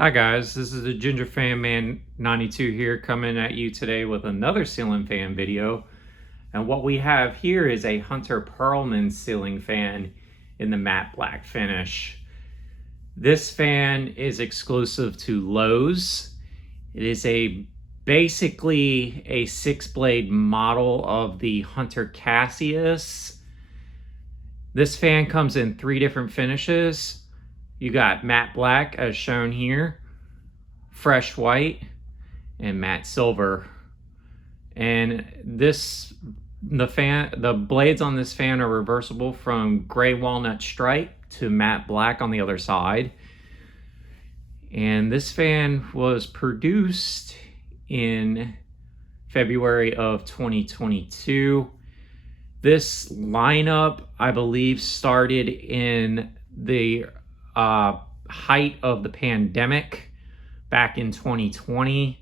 Hi guys, this is the Ginger Fan Man 92 here, coming at you today with another ceiling fan video. And what we have here is a Hunter Perlman ceiling fan in the matte black finish. This fan is exclusive to Lowe's. It is basically a 6-blade model of the Hunter Cassius. This fan comes in 3 different finishes. You got matte black as shown here, fresh white, and matte silver. And the blades on this fan are reversible from gray walnut stripe to matte black on the other side. And this fan was produced in February of 2022. This lineup, I believe, started in the height of the pandemic back in 2020. It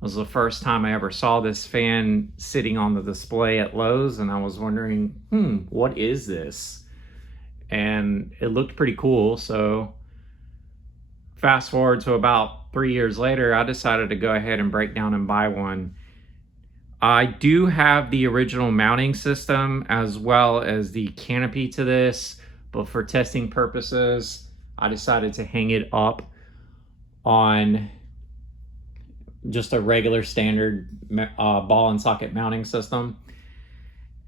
was the first time I ever saw this fan sitting on the display at Lowe's, and I was wondering, what is this? And it looked pretty cool. So fast forward to about 3 years later, I decided to go ahead and break down and buy one. I do have the original mounting system as well as the canopy to this, but for testing purposes, I decided to hang it up on just a regular standard ball and socket mounting system.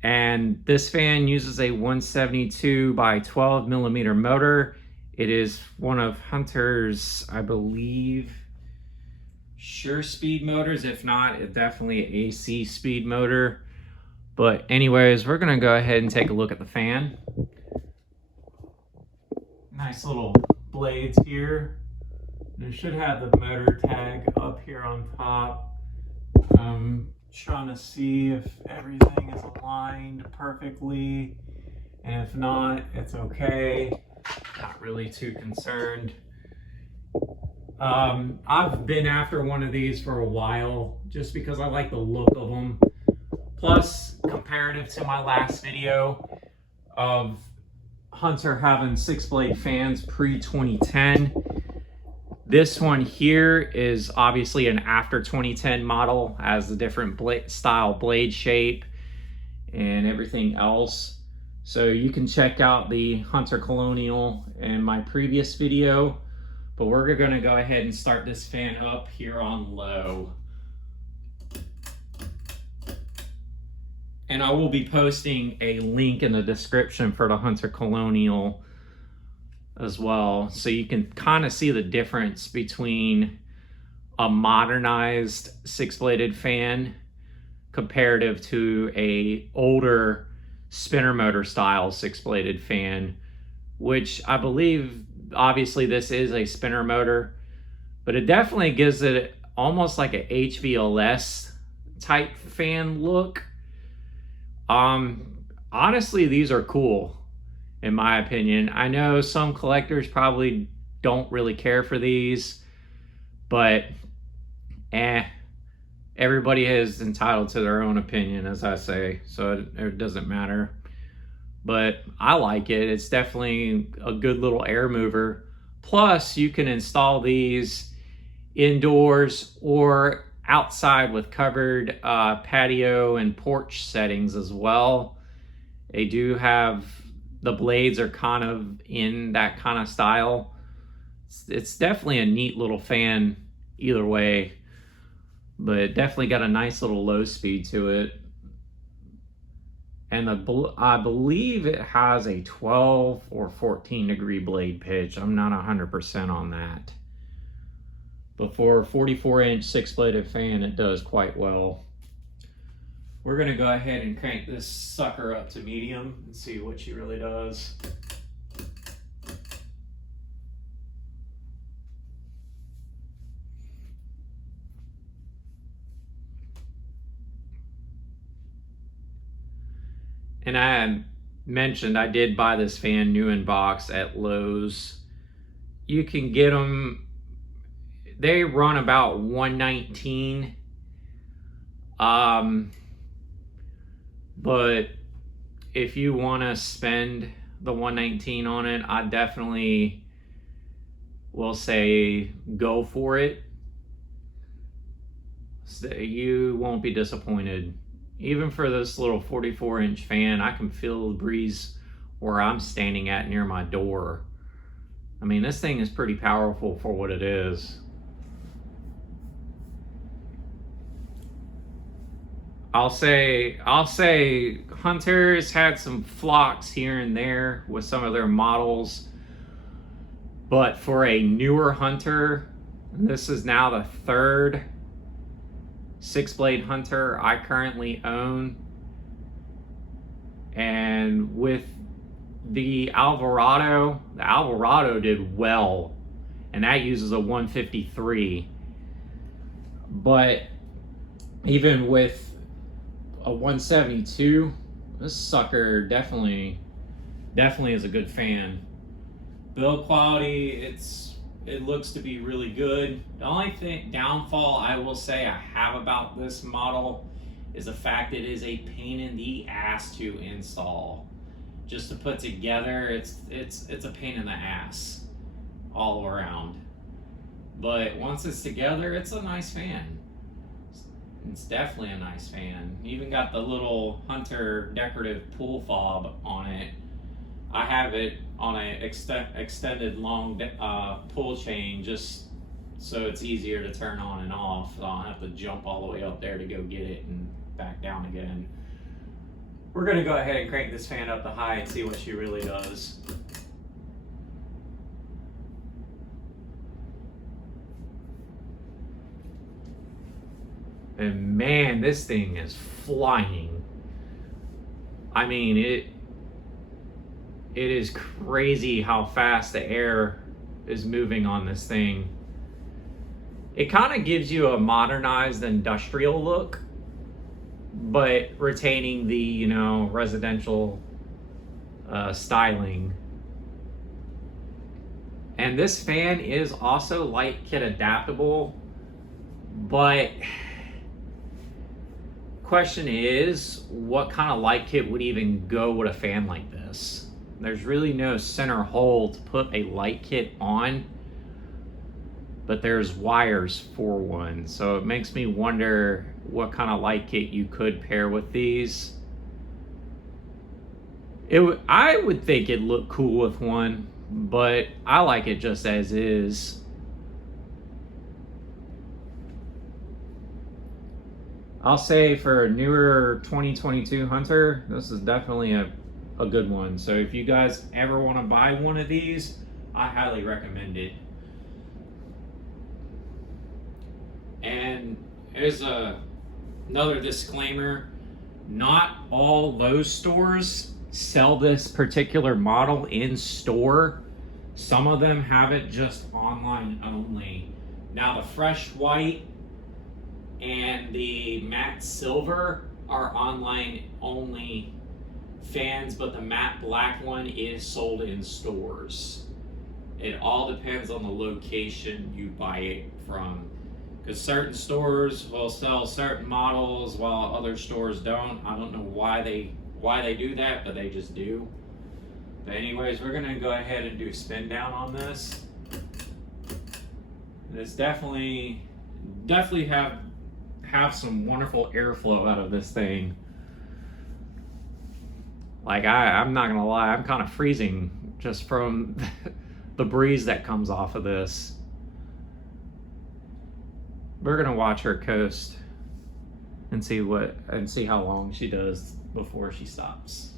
And this fan uses a 172 by 12 millimeter motor. It is one of Hunter's, I believe, sure speed motors. If not, it's definitely an AC speed motor. But anyways, we're gonna go ahead and take a look at the fan. Nice little blades here. It should have the motor tag up here on top. I'm trying to see if everything is aligned perfectly, and if not, it's okay. Not really too concerned. I've been after one of these for a while just because I like the look of them. Plus, comparative to my last video of Hunter having 6-blade fans pre-2010, this one here is obviously an after 2010 model, has the different style blade shape and everything else. So you can check out the Hunter Colonial in my previous video, but we're going to go ahead and start this fan up here on low. And I will be posting a link in the description for the Hunter Colonial as well, so you can kind of see the difference between a modernized 6-bladed fan comparative to a older spinner motor style 6-bladed fan, which I believe, obviously this is a spinner motor, but it definitely gives it almost like a HVLS type fan look. Honestly, these are cool in my opinion. I know some collectors probably don't really care for these, but everybody is entitled to their own opinion, as I say, so it doesn't matter. But I like it. It's definitely a good little air mover. Plus, you can install these indoors or outside with covered patio and porch settings as well. They do have, the blades are kind of in that kind of style. It's definitely a neat little fan either way, but it definitely got a nice little low speed to it. And I believe it has a 12 or 14 degree blade pitch. I'm not 100% on that. But for a 44-inch 6-bladed fan, it does quite well. We're going to go ahead and crank this sucker up to medium and see what she really does. And I had mentioned I did buy this fan new in box at Lowe's. You can get them, they run about $119. But if you want to spend the $119 on it, I definitely will say go for it. So you won't be disappointed. Even for this little 44-inch fan, I can feel the breeze where I'm standing at near my door. I mean, this thing is pretty powerful for what it is. I'll say Hunter's had some flocks here and there with some of their models, but for a newer Hunter, this is now the third 6-blade Hunter I currently own, and with the Alvarado did well, and that uses a 153, but even with a 172, this sucker definitely is a good fan. Build quality, it looks to be really good. The only downfall I will say I have about this model is the fact it is a pain in the ass to install. Just to put together, it's a pain in the ass all around. But once it's together, it's a nice fan. It's definitely a nice fan. Even got the little Hunter decorative pull fob on it. I have it on an extended long pull chain just so it's easier to turn on and off. So I don't have to jump all the way up there to go get it and back down again. We're going to go ahead and crank this fan up to high and see what she really does. And man, this thing is flying. I mean, it is crazy how fast the air is moving on this thing. It kind of gives you a modernized industrial look, but retaining the, you know, residential styling. And this fan is also light kit adaptable, but question is, what kind of light kit would even go with a fan like this? There's really no center hole to put a light kit on, but there's wires for one. So it makes me wonder what kind of light kit you could pair with these. I would think it'd look cool with one, but I like it just as is. I'll say for a newer 2022 Hunter, this is definitely a good one. So if you guys ever want to buy one of these, I highly recommend it. And as another disclaimer, not all Lowe's stores sell this particular model in store. Some of them have it just online only. Now the fresh white and the matte silver are online only fans, but the matte black one is sold in stores. It all depends on the location you buy it from, because certain stores will sell certain models while other stores don't. I don't know why they do that, but they just do. But anyways, we're gonna go ahead and do spin down on this. It's definitely have some wonderful airflow out of this thing. Like I'm not gonna lie, I'm kind of freezing just from the breeze that comes off of this. We're gonna watch her coast and see how long she does before she stops.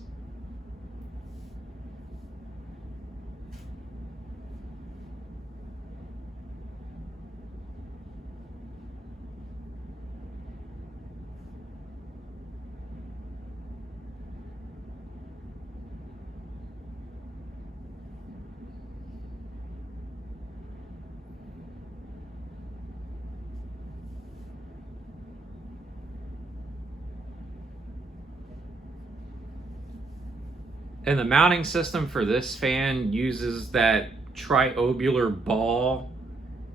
And the mounting system for this fan uses that triobular ball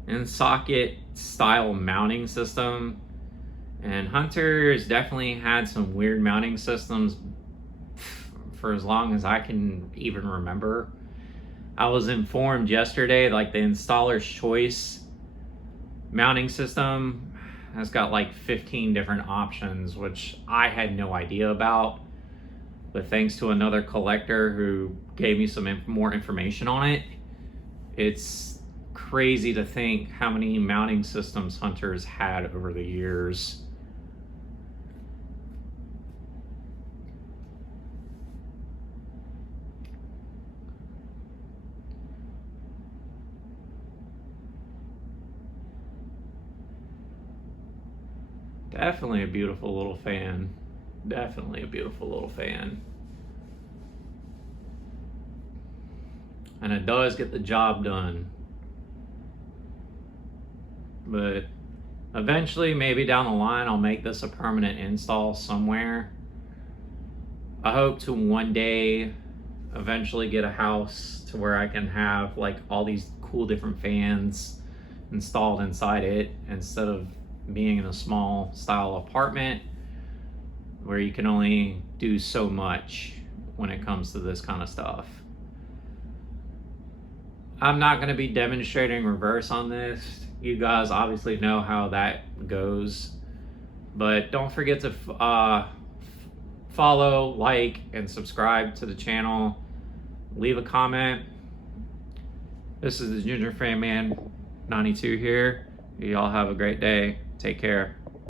and socket style mounting system. And Hunter has definitely had some weird mounting systems for as long as I can even remember. I was informed yesterday, like the installer's choice mounting system has got like 15 different options, which I had no idea about. But thanks to another collector who gave me some more information on it, it's crazy to think how many mounting systems hunters had over the years. Definitely a beautiful little fan. Definitely a beautiful little fan. And it does get the job done. But eventually, maybe down the line, I'll make this a permanent install somewhere. I hope to one day eventually get a house to where I can have like all these cool different fans installed inside it, instead of being in a small style apartment where you can only do so much when it comes to this kind of stuff. I'm not going to be demonstrating reverse on this. You guys obviously know how that goes. But don't forget to follow, like, and subscribe to the channel. Leave a comment. This is the Ginger Fan Man 92 here. You all have a great day. Take care.